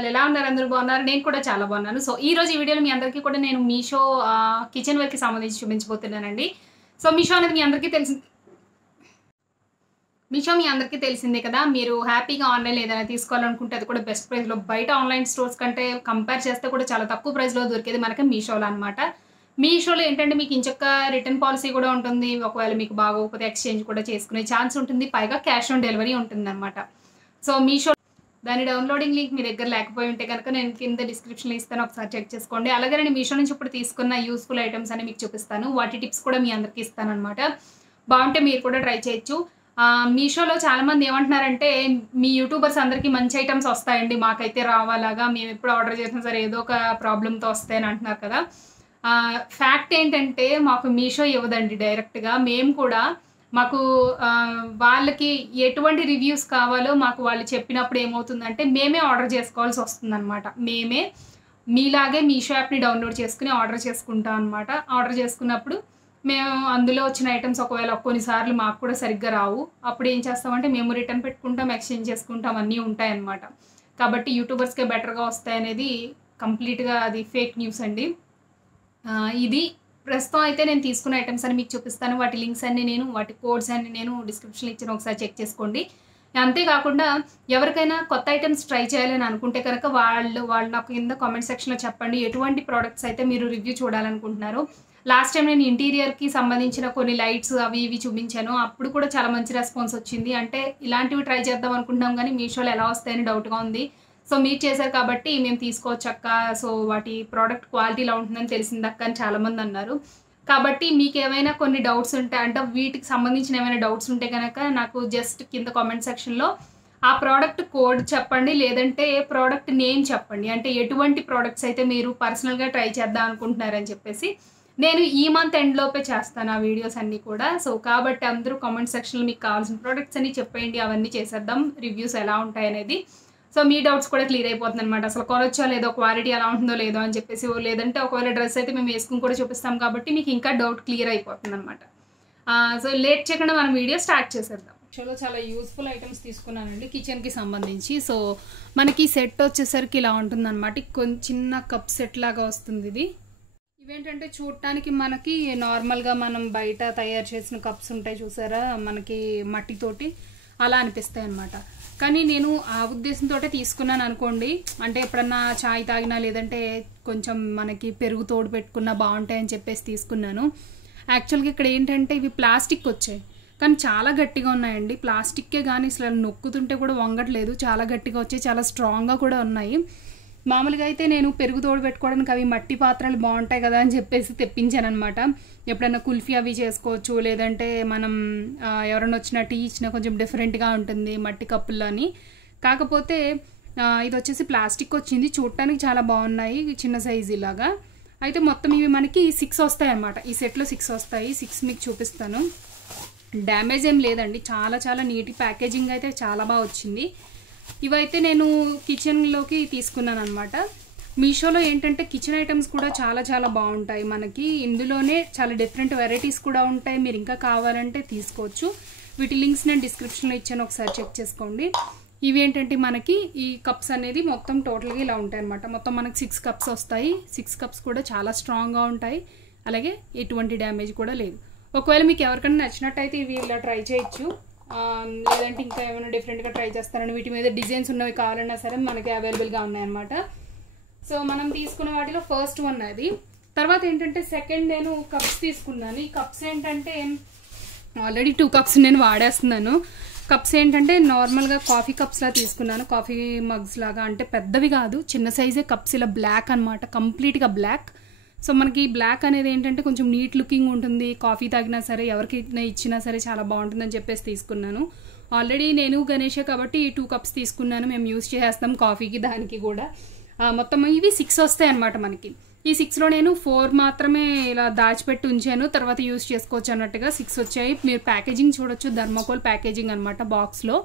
Channel. ఎలా ఉన్నారు? అందరూ బాగున్నారు? నేను కూడా చాలా బాగున్నాను. సో ఈ రోజు ఈ వీడియోలో మీ అందరికీ కూడా నేను మీషో కిచెన్ వేర్‌కి సంబంధించి చూపించబోతున్నానండి. సో మీషో అనేది మీ అందరికీ తెలిసిందే కదా! మీరు హ్యాపీగా ఆన్‌లైన్‌లో ఏదైనా తీసుకోవాలనుకుంటే అది కూడా బెస్ట్ ప్రైస్‌లో బయట ఆన్‌లైన్ స్టోర్స్ కంటే కంపేర్ చేస్తే కూడా చాలా తక్కువ ప్రైస్‌లో దొరికేది మనకి మీషోలో అన్నమాట. మీషోలో ఏంటంటే మీకు ఇంచక్కా రిటర్న్ పాలిసీ కూడా ఉంటుంది. ఒకవేళ మీకు బాగోకపోతే ఎక్స్‌చేంజ్ కూడా చేసుకునే ఛాన్స్ ఉంటుంది. పైగా క్యాష్ ఆన్ డెలివరీ ఉంటుందన్నమాట. సో మీషో దాని డౌన్లోడింగ్ లింక్ మీ దగ్గర లేకపోయి ఉంటే కనుక నేను కింద డిస్క్రిప్షన్‌లో ఇస్తాను. ఒకసారి చెక్ చేసుకోండి. అలాగే నేను మీషో నుంచి ఇప్పుడు తీసుకున్న యూజ్‌ఫుల్ ఐటెమ్స్ అన్ని మీకు చూపిస్తాను. వాటి టిప్స్ కూడా మీ అందరికీ ఇస్తానన్నమాట. బాగుంటే మీరు కూడా ట్రై చేయొచ్చు. మీషోలో చాలామంది ఏమంటున్నారంటే మీ యూట్యూబర్స్ అందరికీ మంచి ఐటెమ్స్ వస్తాయండి. మాకైతే రావలాగా మేము ఎప్పుడు ఆర్డర్ చేసినా సరే ఏదో ఒక ప్రాబ్లమ్‌తో వస్తాయని అంటున్నారు కదా! ఫ్యాక్ట్ ఏంటంటే మాకు మీషో ఇవ్వదండి డైరెక్ట్‌గా. మేము కూడా మాకు వాళ్ళకి ఎటువంటి రివ్యూస్ కావాలో మాకు వాళ్ళు చెప్పినప్పుడు ఏమవుతుందంటే మేమే ఆర్డర్ చేసుకోవాల్సి వస్తుందన్నమాట. మేమే మీలాగే మీషో యాప్‌ని డౌన్లోడ్ చేసుకొని ఆర్డర్ చేసుకుంటాం అన్నమాట. ఆర్డర్ చేసుకున్నప్పుడు మేము అందులో వచ్చిన ఐటెమ్స్ ఒకవేళ కొన్నిసార్లు మాకు కూడా సరిగ్గా రావు. అప్పుడు ఏం చేస్తామంటే మేము రిటర్న్ పెట్టుకుంటాం, ఎక్స్‌చేంజ్ చేసుకుంటాం అన్నీ ఉంటాయన్నమాట. కాబట్టి యూట్యూబర్స్‌కే బెటర్‌గా వస్తాయనేది కంప్లీట్‌గా అది ఫేక్ న్యూస్ అండి. ఇది ప్రస్తుతం అయితే నేను తీసుకున్న ఐటెమ్స్ అని మీకు చూపిస్తాను. వాటి లింక్స్ అన్నీ వాటి కోడ్స్ అన్నీ నేను డిస్క్రిప్షన్‌లో ఇచ్చాను. ఒకసారి చెక్ చేసుకోండి. అంతే కాకుండా ఎవరికైనా కొత్త ఐటెమ్స్ ట్రై చేయాలని అనుకుంటే కనుక వాళ్ళు నాకు కింద కామెంట్ సెక్షన్‌లో చెప్పండి. ఎటువంటి ప్రొడక్ట్స్ అయితే మీరు రివ్యూ చూడాలనుకుంటున్నారో. లాస్ట్ టైం నేను ఇంటీరియర్‌కి సంబంధించిన కొన్ని లైట్స్ అవి ఇవి చూపించాను. అప్పుడు కూడా చాలా మంచి రెస్పాన్స్ వచ్చింది. అంటే ఇలాంటివి ట్రై చేద్దాం అనుకుంటున్నాం కానీ మీషోలో ఎలా వస్తాయని డౌట్‌గా ఉంది. సో మీరు చేశారు కాబట్టి మేము తీసుకోవచ్చక్క. సో వాటి ప్రోడక్ట్ క్వాలిటీ ఎలా ఉంటుందని తెలిసిందక్క అని చాలామంది అన్నారు. కాబట్టి మీకేమైనా కొన్ని డౌట్స్ ఉంటే అంటే వీటికి సంబంధించిన ఏమైనా డౌట్స్ ఉంటే గనక నాకు జస్ట్ కింద కామెంట్ సెక్షన్‌లో ఆ ప్రోడక్ట్ కోడ్ చెప్పండి. లేదంటే ప్రోడక్ట్ నేమ్ చెప్పండి. అంటే ఎటువంటి ప్రొడక్ట్స్ అయితే మీరు పర్సనల్‌గా ట్రై చేద్దాం అనుకుంటున్నారని చెప్పేసి నేను ఈ మంత్ ఎండ్ లోపే చేస్తాను ఆ వీడియోస్ అన్నీ కూడా. సో కాబట్టి అందరూ కామెంట్ సెక్షన్‌లో మీకు కావాల్సిన ప్రొడక్ట్స్ అన్నీ చెప్పేయండి. అవన్నీ చేసేద్దాం. రివ్యూస్ ఎలా ఉంటాయనేది. సో మీ డౌట్స్ కూడా క్లియర్ అయిపోతుందన్నమాట. అసలు కొనొచ్చా లేదో, క్వాలిటీ ఎలా ఉంటుందో లేదో అని చెప్పేసి, లేదంటే ఒకవేళ డ్రెస్ అయితే మేము వేసుకొని కూడా చూపిస్తాం కాబట్టి మీకు ఇంకా డౌట్ క్లియర్ అయిపోతుందన్నమాట. సో లేట్ చేయకుండా మనం వీడియో స్టార్ట్ చేసేద్దాం. యాక్చువల్‌గా చాలా యూజ్ఫుల్ ఐటమ్స్ తీసుకున్నానండి కిచెన్‌కి సంబంధించి. సో మనకి సెట్ వచ్చేసరికి ఇలా ఉంటుందన్నమాట. చిన్న కప్ సెట్ లాగా వస్తుంది ఇది. ఇవేంటంటే చూడటానికి మనకి నార్మల్గా మనం బయట తయారు చేసిన కప్స్ ఉంటాయి చూసారా, మనకి మట్టితోటి అలా అనిపిస్తాయి అన్నమాట. కానీ నేను ఆ ఉద్దేశంతో తీసుకున్నాను అనుకోండి. అంటే ఎప్పుడన్నా చాయ్ తాగినా లేదంటే కొంచెం మనకి పెరుగు తోడు పెట్టుకున్నా బాగుంటాయని చెప్పేసి తీసుకున్నాను. యాక్చువల్గా ఇక్కడ ఏంటంటే ఇవి ప్లాస్టిక్ వచ్చాయి కానీ చాలా గట్టిగా ఉన్నాయండి. ప్లాస్టిక్కే కానీ అసలు నొక్కుతుంటే కూడా వంగట్లేదు. చాలా గట్టిగా వచ్చాయి, చాలా స్ట్రాంగ్గా కూడా ఉన్నాయి. మామూలుగా అయితే నేను పెరుగు తోడు పెట్టుకోవడానికి అవి మట్టి పాత్రలు బాగుంటాయి కదా అని చెప్పేసి తెప్పించాను అనమాట. ఎప్పుడైనా కుల్ఫీ అవి చేసుకోవచ్చు, లేదంటే మనం ఎవరైనా వచ్చినా టీ ఇచ్చినా కొంచెం డిఫరెంట్గా ఉంటుంది మట్టి కప్పుల్లో అని. కాకపోతే ఇది వచ్చేసి ప్లాస్టిక్ వచ్చింది. చూడటానికి చాలా బాగున్నాయి, చిన్న సైజు ఇలాగా. అయితే మొత్తం ఇవి మనకి 6 వస్తాయి అన్నమాట. ఈ సెట్లో 6 వస్తాయి. 6 మీకు చూపిస్తాను. డ్యామేజ్ ఏం లేదండి. చాలా చాలా నీట్ ప్యాకేజింగ్ అయితే చాలా బాగా వచ్చింది. ఇవైతే నేను కిచెన్లోకి తీసుకున్నాను అనమాట. మీషోలో ఏంటంటే కిచెన్ ఐటమ్స్ కూడా చాలా చాలా బాగుంటాయి మనకి. ఇందులోనే చాలా డిఫరెంట్ వెరైటీస్ కూడా ఉంటాయి. మీరు ఇంకా కావాలంటే తీసుకోవచ్చు. వీటి లింక్స్ నేను డిస్క్రిప్షన్లో ఇచ్చాను, ఒకసారి చెక్ చేసుకోండి. ఇవి ఏంటంటే మనకి ఈ కప్స్ అనేది మొత్తం టోటల్గా ఇలా ఉంటాయి అనమాట. మొత్తం మనకి 6 కప్స్ వస్తాయి. 6 కప్స్ కూడా చాలా స్ట్రాంగ్గా ఉంటాయి. అలాగే ఎటువంటి డ్యామేజ్ కూడా లేదు. ఒకవేళ మీకు ఎవరికైనా నచ్చినట్టయితే ఇవి ఇలా ట్రై చేయొచ్చు. లేదంటే ఇంకా ఏమైనా డిఫరెంట్గా ట్రై చేస్తారని వీటి మీద డిజైన్స్ ఉన్నవి కావాలన్నా సరే మనకి అవైలబుల్గా ఉన్నాయన్నమాట. సో మనం తీసుకున్న వాటిలో ఫస్ట్ వన్ అది. తర్వాత ఏంటంటే సెకండ్ నేను కప్స్ తీసుకున్నాను. ఈ కప్స్ ఏంటంటే ఆల్రెడీ 2 కప్స్ నేను వాడేస్తున్నాను. కప్స్ ఏంటంటే నార్మల్గా కాఫీ కప్స్లా తీసుకున్నాను. కాఫీ మగ్స్ లాగా, అంటే పెద్దవి కాదు, చిన్న సైజే కప్స్. ఇలా బ్లాక్ అనమాట, కంప్లీట్గా బ్లాక్. సో మనకి బ్లాక్ అనేది ఏంటంటే కొంచెం నీట్ లుకింగ్ ఉంటుంది. కాఫీ తాగినా సరే ఎవరికి ఇచ్చినా సరే చాలా బాగుంటుందని చెప్పేసి తీసుకున్నాను. ఆల్రెడీ నేను గణేషే కాబట్టి ఈ 2 కప్స్ తీసుకున్నాను. మేము యూజ్ చేస్తాం కాఫీకి దానికి కూడా. మొత్తం ఇవి 6 వస్తాయి అనమాట మనకి. ఈ 6లో నేను 4 మాత్రమే ఇలా దాచిపెట్టి ఉంచాను, తర్వాత యూజ్ చేసుకోవచ్చు అన్నట్టుగా 6 వచ్చాయి. మీరు ప్యాకేజింగ్ చూడొచ్చు, థర్మోకోల్ ప్యాకేజింగ్ అనమాట. బాక్స్లో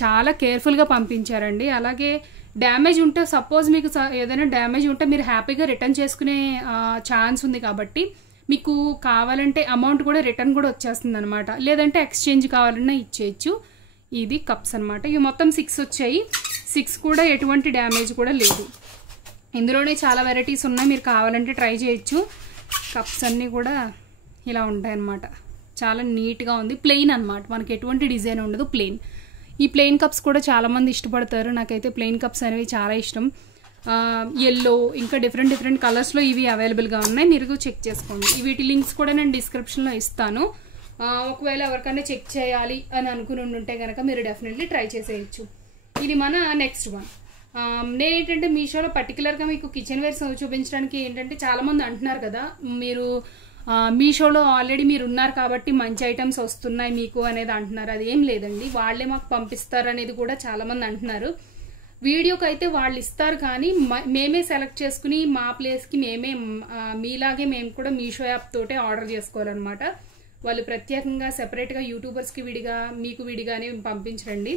చాలా కేర్ఫుల్గా పంపించారండి. అలాగే డ్యామేజ్ ఉంటే, సపోజ్ మీకు ఏదైనా డ్యామేజ్ ఉంటే మీరు హ్యాపీగా రిటర్న్ చేసుకునే ఛాన్స్ ఉంది కాబట్టి మీకు కావాలంటే అమౌంట్ కూడా రిటర్న్ కూడా వచ్చేస్తుంది అనమాట. లేదంటే ఎక్స్చేంజ్ కావాలన్నా ఇచ్చేయచ్చు. ఇది కప్స్ అనమాట. ఇవి మొత్తం 6 వచ్చాయి. 6 కూడా ఎటువంటి డ్యామేజ్ కూడా లేదు. ఇందులోనే చాలా వెరైటీస్ ఉన్నాయి, మీరు కావాలంటే ట్రై చేయొచ్చు. కప్స్ అన్నీ కూడా ఇలా ఉంటాయన్నమాట. చాలా నీట్గా ఉంది. ప్లెయిన్ అనమాట, మనకి ఎటువంటి డిజైన్ ఉండదు, ప్లెయిన్. ఈ ప్లెయిన్ కప్స్ కూడా చాలామంది ఇష్టపడతారు. నాకైతే ప్లెయిన్ కప్స్ అనేవి చాలా ఇష్టం. ఎల్లో ఇంకా డిఫరెంట్ కలర్స్లో ఇవి అవైలబుల్గా ఉన్నాయి, మీరు చెక్ చేసుకోండి. వీటి లింక్స్ కూడా నేను డిస్క్రిప్షన్లో ఇస్తాను. ఒకవేళ ఎవరికైనా చెక్ చేయాలి అని అనుకుని ఉంటే కనుక మీరు డెఫినెట్లీ ట్రై చేసేయచ్చు. ఇది మన నెక్స్ట్ వన్. నేనేంటంటే మీషోలో పర్టికులర్గా మీకు కిచెన్ వేర్స్ చూపించడానికి ఏంటంటే చాలామంది అంటున్నారు కదా, మీరు మీషోలో ఆల్రెడీ మీరు ఉన్నారు కాబట్టి మంచి ఐటమ్స్ వస్తున్నాయి మీకు అనేది అంటున్నారు. అది ఏం లేదండి, వాళ్ళే మాకు పంపిస్తారు అనేది కూడా చాలామంది అంటున్నారు. వీడియోకి అయితే వాళ్ళు ఇస్తారు, కానీ మేమే సెలెక్ట్ చేసుకుని మా ప్లేస్కి మేమే మీలాగే మేము కూడా మీషో యాప్ తోటే ఆర్డర్ చేసుకోవాలన్నమాట. వాళ్ళు ప్రత్యేకంగా సెపరేట్గా యూట్యూబర్స్కి విడిగా మీకు విడిగానే పంపించరండి.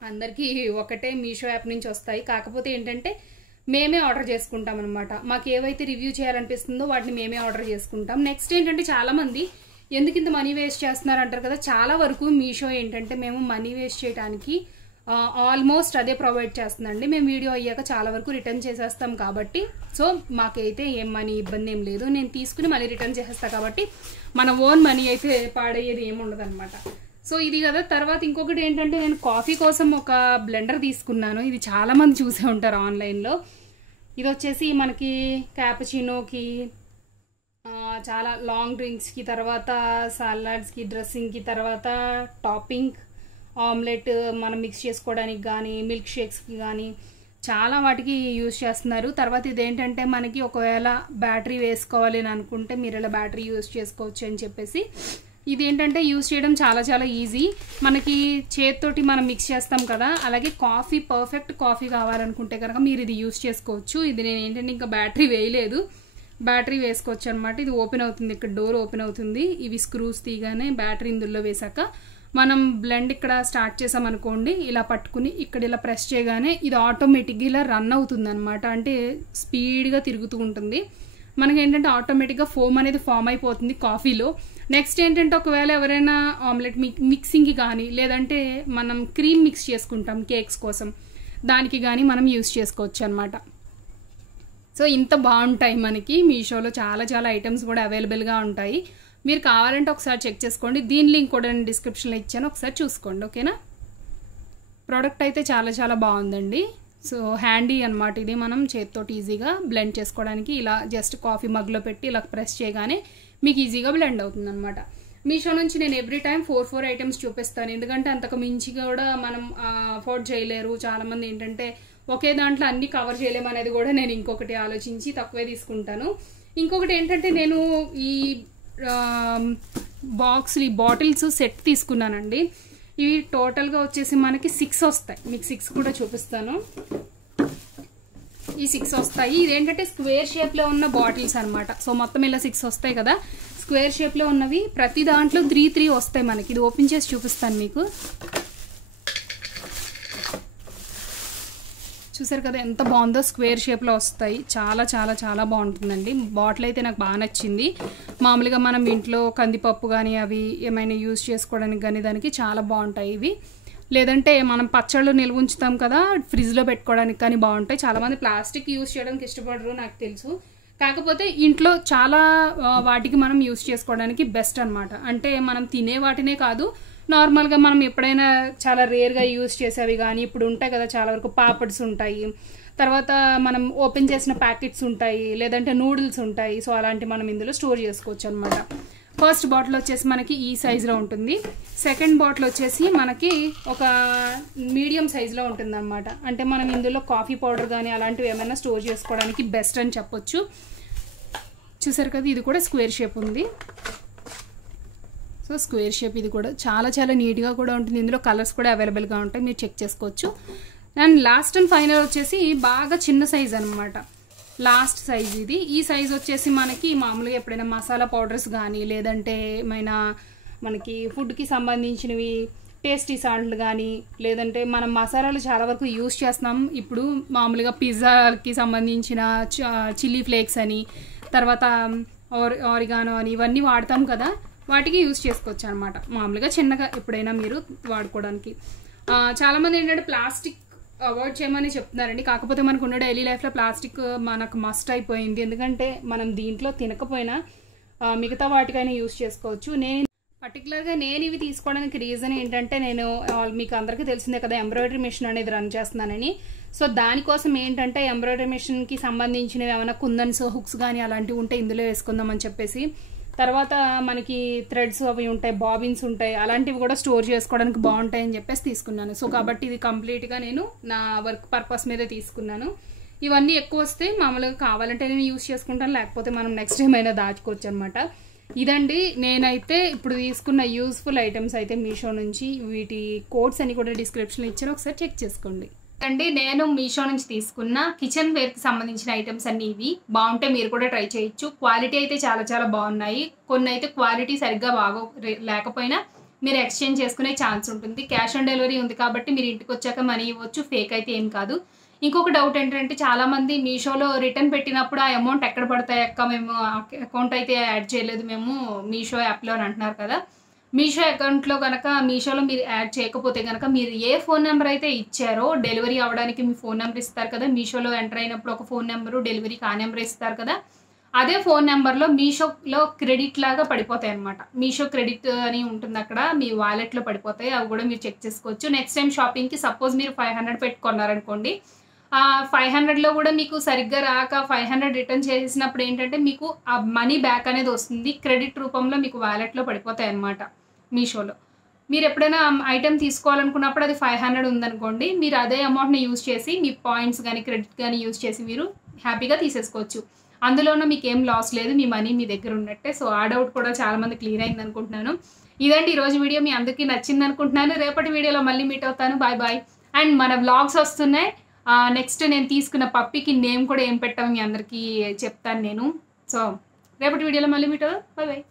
అందరికీ ఒకటే మీషో యాప్ నుంచి వస్తాయి. కాకపోతే ఏంటంటే మేమే ఆర్డర్ చేసుకుంటాం అనమాట. మాకు ఏవైతే రివ్యూ చేయాలనిపిస్తుందో వాటిని మేమే ఆర్డర్ చేసుకుంటాం. నెక్స్ట్ ఏంటంటే చాలామంది ఎందుకు ఇంత మనీ వేస్ట్ చేస్తున్నారు అంటారు కదా. చాలా వరకు మీషో ఏంటంటే మేము మనీ వేస్ట్ చేయడానికి ఆల్మోస్ట్ అదే ప్రొవైడ్ చేస్తుందండి. మేము వీడియో అయ్యాక చాలా వరకు రిటర్న్ చేసేస్తాం కాబట్టి సో మాకైతే ఏం మనీ ఇబ్బంది ఏం లేదు. నేను తీసుకుని మళ్ళీ రిటర్న్ చేసేస్తాను కాబట్టి మన ఓన్ మనీ అయితే పాడయ్యేది ఏమి ఉండదు అనమాట. సో ఇది కదా. తర్వాత ఇంకొకటి ఏంటంటే నేను కాఫీ కోసం ఒక బ్లెండర్ తీసుకున్నాను. ఇది చాలామంది చూసే ఉంటారు ఆన్లైన్లో. ఇది వచ్చేసి మనకి క్యాపుచినోకి, చాలా లాంగ్ డ్రింక్స్కి, తర్వాత సలాడ్స్కి, డ్రెస్సింగ్కి, తర్వాత టాపింగ్, ఆమ్లెట్ మనం మిక్స్ చేసుకోవడానికి కానీ, మిల్క్ షేక్స్కి కానీ చాలా వాటికి యూజ్ చేస్తున్నారు. తర్వాత ఇదేంటంటే మనకి ఒకవేళ బ్యాటరీ వేసుకోవాలి అని అనుకుంటే మీరు ఇలా బ్యాటరీ యూజ్ చేసుకోవచ్చు అని చెప్పేసి. ఇది ఏంటంటే యూజ్ చేయడం చాలా చాలా ఈజీ. మనకి చేతితోటి మనం మిక్స్ చేస్తాం కదా, అలాగే కాఫీ పర్ఫెక్ట్ కాఫీ కావాలనుకుంటే కనుక మీరు ఇది యూజ్ చేసుకోవచ్చు. ఇది నేను ఏంటంటే ఇంకా బ్యాటరీ వేయలేదు, బ్యాటరీ వేసుకోవచ్చు అనమాట. ఇది ఓపెన్ అవుతుంది, ఇక్కడ డోర్ ఓపెన్ అవుతుంది. ఇవి స్క్రూస్ తీగానే బ్యాటరీ ఇందులో వేసాక మనం బ్లెండ్ ఇక్కడ స్టార్ట్ చేసామనుకోండి, ఇలా పట్టుకుని ఇక్కడ ఇలా ప్రెస్ చేయగానే ఇది ఆటోమేటిక్గా ఇలా రన్ అవుతుంది అనమాట. అంటే స్పీడ్గా తిరుగుతూ ఉంటుంది. మనకి ఏంటంటే ఆటోమేటిక్గా ఫోమ్ అనేది ఫామ్ అయిపోతుంది కాఫీలో. నెక్స్ట్ ఏంటంటే ఒకవేళ ఎవరైనా ఆమ్లెట్ మిక్సింగ్కి కానీ, లేదంటే మనం క్రీమ్ మిక్స్ చేసుకుంటాం కేక్స్ కోసం, దానికి కానీ మనం యూస్ చేసుకోవచ్చు అనమాట. సో ఇంత బాగుంటాయి మనకి మీషోలో. చాలా చాలా ఐటమ్స్ కూడా అవైలబుల్గా ఉంటాయి. మీరు కావాలంటే ఒకసారి చెక్ చేసుకోండి. దీని లింక్ కూడా నేను డిస్క్రిప్షన్లో ఇచ్చాను, ఒకసారి చూసుకోండి. ఓకేనా. ప్రోడక్ట్ అయితే చాలా చాలా బాగుందండి. సో హ్యాండీ అనమాట. ఇది మనం చేతితోటి ఈజీగా బ్లెండ్ చేసుకోవడానికి ఇలా జస్ట్ కాఫీ మగ్లో పెట్టి ఇలా ప్రెస్ చేయగానే మీకు ఈజీగా బ్లెండ్ అవుతుంది అనమాట. మీషో నుంచి నేను ఎవ్రీ టైం 4 ఐటమ్స్ చూపిస్తాను, ఎందుకంటే అంతకు మించి కూడా మనం అఫోర్డ్ చేయలేరు. చాలామంది ఏంటంటే ఒకే దాంట్లో అన్ని కవర్ చేయలేము అనేది కూడా నేను ఇంకొకటి ఆలోచించి తక్కువే తీసుకుంటాను. ఇంకొకటి ఏంటంటే నేను ఈ బాటిల్స్ సెట్ తీసుకున్నానండి. ఇవి టోటల్గా వచ్చేసి మనకి 6 వస్తాయి. మీకు 6 కూడా చూపిస్తాను. ఈ 6 వస్తాయి. ఇదేంటంటే స్క్వేర్ షేప్లో ఉన్న బాటిల్స్ అనమాట. సో మొత్తం ఇలా 6 వస్తాయి కదా, స్క్వేర్ షేప్లో ఉన్నవి. ప్రతి దాంట్లో 3 వస్తాయి మనకి. ఇది ఓపెన్ చేసి చూపిస్తాను మీకు. చూసారు కదా ఎంత బాగుందో, స్క్వేర్ షేప్లో వస్తాయి. చాలా చాలా చాలా బాగుంటుందండి. బాటిల్ అయితే నాకు బాగా నచ్చింది. మామూలుగా మనం ఇంట్లో కందిపప్పు కానీ అవి ఏమైనా యూజ్ చేసుకోవడానికి కానీ దానికి చాలా బాగుంటాయి ఇవి. లేదంటే మనం పచ్చళ్ళు నిల్వ ఉంచుతాం కదా, ఫ్రిడ్జ్లో పెట్టుకోవడానికి కానీ బాగుంటాయి. చాలామంది ప్లాస్టిక్ యూజ్ చేయడానికి ఇష్టపడరు నాకు తెలుసు. కాకపోతే ఇంట్లో చాలా వాటికి మనం యూజ్ చేసుకోవడానికి బెస్ట్ అనమాట. అంటే మనం తినే వాటినే కాదు, నార్మల్గా మనం ఎప్పుడైనా చాలా రేర్గా యూజ్ చేసేవి కానీ ఇప్పుడు ఉంటాయి కదా, చాలా వరకు పాపడ్స్ ఉంటాయి, తర్వాత మనం ఓపెన్ చేసిన ప్యాకెట్స్ ఉంటాయి, లేదంటే నూడిల్స్ ఉంటాయి. సో అలాంటి మనం ఇందులో స్టోర్ చేసుకోవచ్చు అనమాట. ఫస్ట్ బాటిల్ వచ్చేసి మనకి ఈ సైజులో ఉంటుంది. సెకండ్ బాటిల్ వచ్చేసి మనకి ఒక మీడియం సైజులో ఉంటుంది అనమాట. అంటే మనం ఇందులో కాఫీ పౌడర్ కానీ అలాంటివి ఏమైనా స్టోర్ చేసుకోవడానికి బెస్ట్ అని చెప్పొచ్చు. చూసారు కదా, ఇది కూడా స్క్వేర్ షేప్ ఉంది. సో స్క్వేర్ షేప్ ఇది కూడా చాలా చాలా నీట్గా కూడా ఉంటుంది. ఇందులో కలర్స్ కూడా అవైలబుల్గా ఉంటాయి, మీరు చెక్ చేసుకోవచ్చు. అండ్ లాస్ట్ అండ్ ఫైనల్ వచ్చేసి బాగా చిన్న సైజ్ అనమాట. లాస్ట్ సైజ్ ఇది. ఈ సైజ్ వచ్చేసి మనకి మామూలుగా ఎప్పుడైనా మసాలా పౌడర్స్ కానీ, లేదంటే ఏమైనా మనకి ఫుడ్కి సంబంధించినవి టేస్టీ సాల్ట్లు కానీ, లేదంటే మనం మసాలాలు చాలా వరకు యూస్ చేస్తున్నాం ఇప్పుడు. మామూలుగా పిజ్జాకి సంబంధించిన చిల్లీ ఫ్లేక్స్ అని, తర్వాత ఆరిగానో అని ఇవన్నీ వాడతాం కదా. వాటికి యూజ్ చేసుకోవచ్చు అనమాట. మామూలుగా చిన్నగా ఎప్పుడైనా మీరు వాడుకోవడానికి. చాలామంది ఏంటంటే ప్లాస్టిక్ అవాయిడ్ చేయమని చెప్తున్నారండి. కాకపోతే మనకు ఉన్న డైలీ లైఫ్లో ప్లాస్టిక్ మనకు మస్ట్ అయిపోయింది. ఎందుకంటే మనం దీంట్లో తినకపోయినా మిగతా వాటికైనా యూజ్ చేసుకోవచ్చు. పర్టికులర్గా నేను ఇవి తీసుకోవడానికి రీజన్ ఏంటంటే, నేను మీకు అందరికీ తెలిసిందే కదా ఎంబ్రాయిడరీ మిషన్ అనేది రన్ చేస్తున్నానని. సో దానికోసం ఏంటంటే ఎంబ్రాయిడరీ మిషన్కి సంబంధించినవి ఏమైనా కుందన్స్, హుక్స్ కానీ అలాంటివి ఉంటే ఇందులో వేసుకుందామని చెప్పేసి, తర్వాత మనకి థ్రెడ్స్ అవి ఉంటాయి, బాబిన్స్ ఉంటాయి, అలాంటివి కూడా స్టోర్ చేసుకోవడానికి బాగుంటాయని చెప్పేసి తీసుకున్నాను. సో కాబట్టి ఇది కంప్లీట్గా నేను నా వర్క్ పర్పస్ మీదే తీసుకున్నాను. ఇవన్నీ ఎక్కువ వస్తే మామూలుగా కావాలంటే నేను యూజ్ చేసుకుంటాను, లేకపోతే మనం నెక్స్ట్ టైం అయినా దాచుకోవచ్చు అనమాట. ఇదండి నేనైతే ఇప్పుడు తీసుకున్న యూస్ఫుల్ ఐటమ్స్ అయితే మీషో నుంచి. వీటి కోడ్స్ అని కూడా డిస్క్రిప్షన్లో ఇచ్చాను, ఒకసారి చెక్ చేసుకోండి. అండి నేను మీషో నుంచి తీసుకున్న కిచెన్ వేర్కి సంబంధించిన ఐటమ్స్ అన్ని ఇవి. బాగుంటే మీరు కూడా ట్రై చేయొచ్చు. క్వాలిటీ అయితే చాలా చాలా బాగున్నాయి. కొన్ని అయితే క్వాలిటీ సరిగ్గా లేకపోయినా మీరు ఎక్స్చేంజ్ చేసుకునే ఛాన్స్ ఉంటుంది. క్యాష్ ఆన్ డెలివరీ ఉంది కాబట్టి మీరు ఇంటికి వచ్చాక మనీ ఇవ్వచ్చు, ఫేక్ అయితే ఏం కాదు. ఇంకొక డౌట్ ఏంటంటే, చాలామంది మీషోలో రిటర్న్ పెట్టినప్పుడు ఆ అమౌంట్ ఎక్కడ పడతాయి అక్క, మేము అకౌంట్ అయితే యాడ్ చేయలేదు మేము మీషో యాప్లో అని అంటున్నారు కదా. మీషో అకౌంట్లో కనుక మీషోలో మీరు యాడ్ చేయకపోతే కనుక మీరు ఏ ఫోన్ నెంబర్ అయితే ఇచ్చారో డెలివరీ అవ్వడానికి మీ ఫోన్ నెంబర్ ఇస్తారు కదా. మీషోలో ఎంటర్ అయినప్పుడు ఒక ఫోన్ నెంబరు, డెలివరీకి ఆ నెంబర్ ఇస్తారు కదా. అదే ఫోన్ నెంబర్లో మీషోలో క్రెడిట్ లాగా పడిపోతాయి అనమాట. మీషో క్రెడిట్ అని ఉంటుంది అక్కడ, మీ వాలెట్లో పడిపోతాయి. అవి కూడా మీరు చెక్ చేసుకోవచ్చు. నెక్స్ట్ టైం షాపింగ్కి సపోజ్ మీరు 500 పెట్టుకున్నారనుకోండి, 500లో కూడా మీకు సరిగ్గా రాక 500 రిటర్న్ చేసినప్పుడు ఏంటంటే మీకు ఆ మనీ బ్యాక్ అనేది వస్తుంది. క్రెడిట్ రూపంలో మీకు వాలెట్లో పడిపోతాయి అన్నమాట మీషోలో. మీరు ఎప్పుడైనా ఐటెం తీసుకోవాలనుకున్నప్పుడు అది 500 ఉందనుకోండి, మీరు అదే అమౌంట్ని యూజ్ చేసి మీ పాయింట్స్ కానీ క్రెడిట్ కానీ యూజ్ చేసి మీరు హ్యాపీగా తీసేసుకోవచ్చు. అందులోనూ మీకు ఏం లాస్ లేదు, మీ మనీ మీ దగ్గర ఉన్నట్టే. సో ఆ డౌట్ కూడా చాలామంది క్లియర్ అయింది అనుకుంటున్నాను. ఇదండి ఈరోజు వీడియో, మీ అందరికీ నచ్చింది అనుకుంటున్నాను. రేపటి వీడియోలో మళ్ళీ మీట్ అవుతాను. Bye bye. అండ్ మన వ్లాగ్స్ వస్తున్నాయి. నెక్స్ట్ నేను తీసుకున్న పప్పీకి నేమ్ కూడా ఏం పెట్టాము మీ అందరికీ చెప్తాను నేను. సో రేపటి వీడియోలో మళ్ళీ మీట్ అవుతాను. Bye bye.